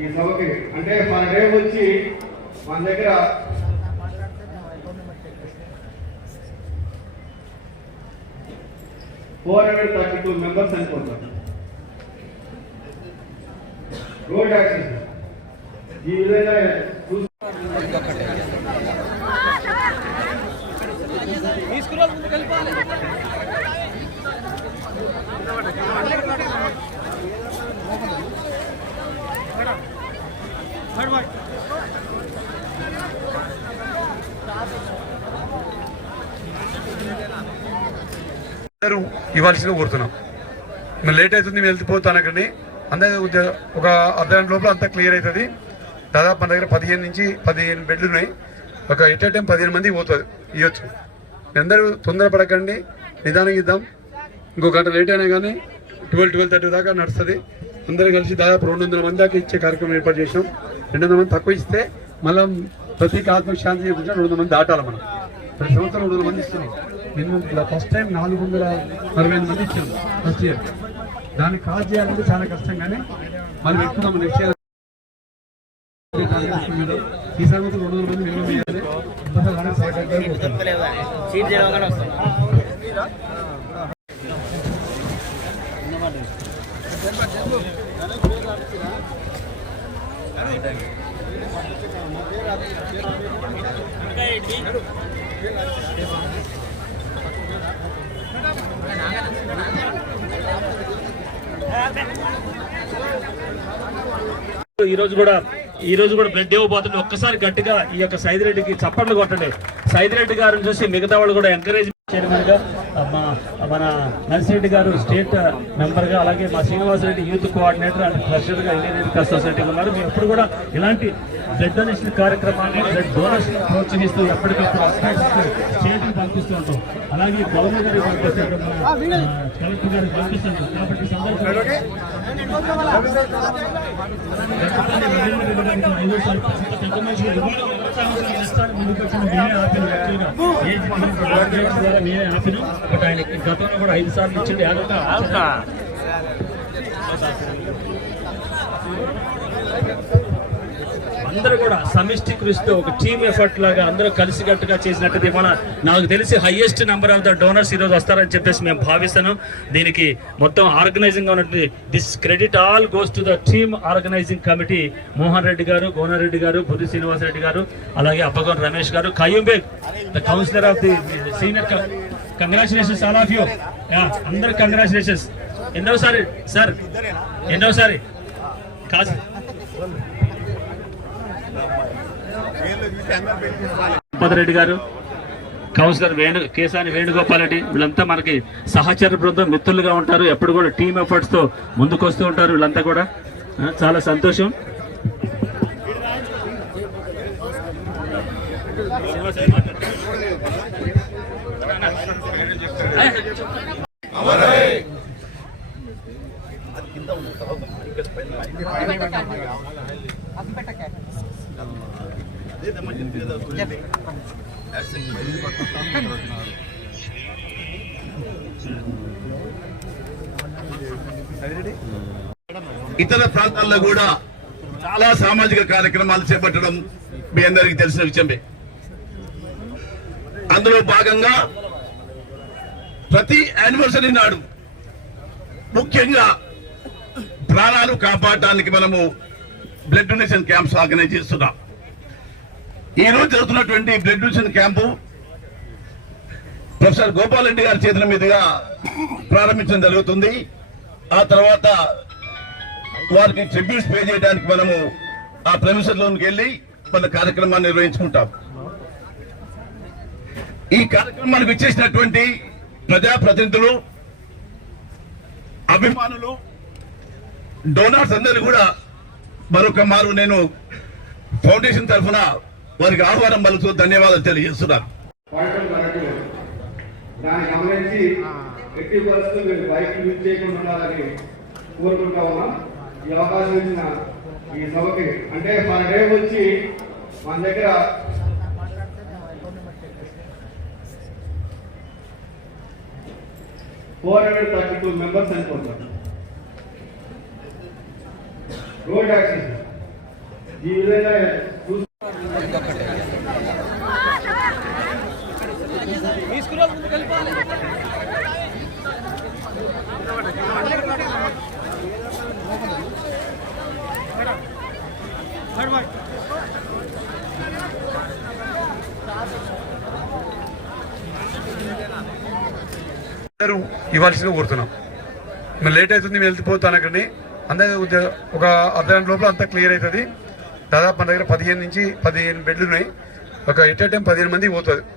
ఈ సభకి. అంటే మన రేపు వచ్చి మన దగ్గర four hundred thirty two members అనుకుంటాం. Road accident. ఈ విధంగా చూసి అందరూ ఇవ్వాల్సిందిగా కోరుతున్నాం. మేము లేట్ అవుతుంది మేము వెళ్తిపోతానకండి అందరూ ఒక అర్ధ గంట లోపల అంతా క్లియర్ అవుతుంది. దాదాపు మన దగ్గర పదిహేను నుంచి పదిహేను బెడ్లు ఉన్నాయి. ఒక ఎట్ టైం పదిహేను మంది పోతుంది ఇవ్వచ్చు. అందరూ తొందరపడకండి నిదానం ఇద్దాం. ఇంకో గంట లేట్ అయినా కానీ ట్వెల్వ్ ట్వెల్వ్ థర్టీ దాకా నడుస్తుంది. అందరూ కలిసి దాదాపు రెండు వందల మంది దాకా ఇచ్చే కార్యక్రమం ఏర్పాటు చేసినాం రెండు వందల మంది తక్కువ ఇస్తే మళ్ళీ ప్రతి ఆత్మకు శాంతి చేకూర్చా రెండు వందల మంది దాటాలి మనం. ప్రతి సంవత్సరం రెండు వందల మంది ఇస్తున్నాం. మినిమం ఫస్ట్ టైం నాలుగు వందల అరవై ఎనిమిది మంది ఇచ్చాం ఫస్ట్ ఇయర్ దాన్ని కాల్ చేయాలంటే చాలా కష్టం కానీ మనం ఎక్కువ నెక్స్ట్ ఇయర్ ఈసారి మాత్రం రెండు వందల మంది మినిమం చేయాలి ఈరోజు కూడా ఈ రోజు కూడా బ్లడ్ ఇవ్వబోతుంది. ఒక్కసారి గట్టిగా ఈ యొక్క సైదిరెడ్డికి చప్పట్లు కొట్టండి. సైదిరెడ్డి గారిని చూసి మిగతా వాళ్ళు కూడా ఎంకరేజ్ చైర్మన్గా మా మన నర్సిరెడ్డి గారు స్టేట్ మెంబర్గా అలాగే మా శ్రీనివాసరెడ్డి యూత్ కోఆర్డినేటర్ అండ్ ప్రెసిడెంట్గా ఇండియన్ సొసైటీ ఉన్నారు. మేము ఎప్పుడు కూడా ఇలాంటి బ్లడ్ డొనేషన్ కార్యక్రమాన్ని బ్లడ్ డోనర్స్ ప్రోత్సహిస్తూ ఎప్పటికప్పుడు అప్డేట్స్ స్టేట్కి పంపిస్తూ ఉంటాం అలాగే గవర్నర్ గారికి పంపిస్తుంటాం కలెక్టర్ గారికి పంపిస్తుంటాం. కాబట్టి గతంలో కూడా ఐదు సార్లు ఇచ్చింది. అందరూ కూడా సమిష్టి కృషితో ఒక టీమ్ ఎఫర్ట్ లాగా అందరూ కలిసికట్టుగా చేసినట్టు మన నాకు తెలిసి highest number of the donors ఈరోజు వస్తారని చెప్పేసి మేము భావిస్తాను దీనికి మొత్తం ఆర్గనైజింగ్గా ఉన్నటువంటి this credit all goes to the team organising committee Mohan Reddy గారు గోనారెడ్డి గారు బుద్ధి శ్రీనివాస్ రెడ్డి గారు అలాగే అప్పగం రమేష్ గారు Qayyum Baig the councillor of the senior congratulations all of you అందరు కంగ్రాచులేషన్స్ ఎన్నోసారి సార్ ఎన్నోసారి కాదు. రెడ్డి గారు కౌన్సిలర్ వేణు కేసాని వేణుగోపాల్ రెడ్డి వీళ్ళంతా మనకి సహచర బృందం మిత్రులుగా ఉంటారు. ఎప్పుడు కూడా టీమ్ ఎఫర్ట్స్తో ఉంటారు వీళ్ళంతా కూడా. చాలా సంతోషం. ఇతర ప్రాంతాల్లో కూడా చాలా సామాజిక కార్యక్రమాలు చేపట్టడం మీ అందరికీ తెలిసిన విషయమే. అందులో భాగంగా ప్రతి యానివర్సరీ నాడు ముఖ్యంగా ప్రాణాలు కాపాడటానికి మనము బ్లడ్ డొనేషన్ క్యాంప్స్ ఆర్గనైజ్ చేస్తున్నాం. ఈ రోజు జరుగుతున్నటువంటి blood donation camp professor Gopal Reddy గారి చేతుల మీదుగా ప్రారంభించడం జరుగుతుంది. ఆ తర్వాత వారికి ట్రిబ్యూట్స్ పే చేయడానికి మనము ఆ ప్రొఫెసర్ లోనికి వెళ్ళి మన కార్యక్రమాన్ని నిర్వహించుకుంటాం. ఈ కార్యక్రమానికి ఇచ్చేసినటువంటి ప్రజాప్రతినిధులు అభిమానులు డోనార్స్ అందరూ కూడా మరొక మారు నేను ఫౌండేషన్ తరఫున వారికి ఆహ్వానం పలుకుతూ ధన్యవాదాలు తెలియజేస్తున్నాను. పాయింట్ మనకు దాన్ని గమనించి ఎట్టి పరిస్థితులు మీరు బైక్ యూజ్ చేయకుండా ఉండాలని కోరుకుంటా ఉన్నాం. ఈ అవకాశం ఇచ్చిన ఈ సభకి అంటే మన డే వచ్చి మన దగ్గర four hundred thirty two members అనుకుంటాం. Road accident. ఈ విధంగా అందరూ ఇవ్వాల్సిందిగా కోరుతున్నాం. మేము లేట్ అవుతుంది మేము వెళ్ళిపోతాను అక్కడిని. అందరూ ఒక అర్ధ గంట లోపల అంతా క్లియర్ అవుతుంది. దాదాపు మన దగ్గర పదిహేను నుంచి పదిహేను బెడ్లు ఉన్నాయి ఒక ఎట్ టైం పదిహేను మంది పోతుంది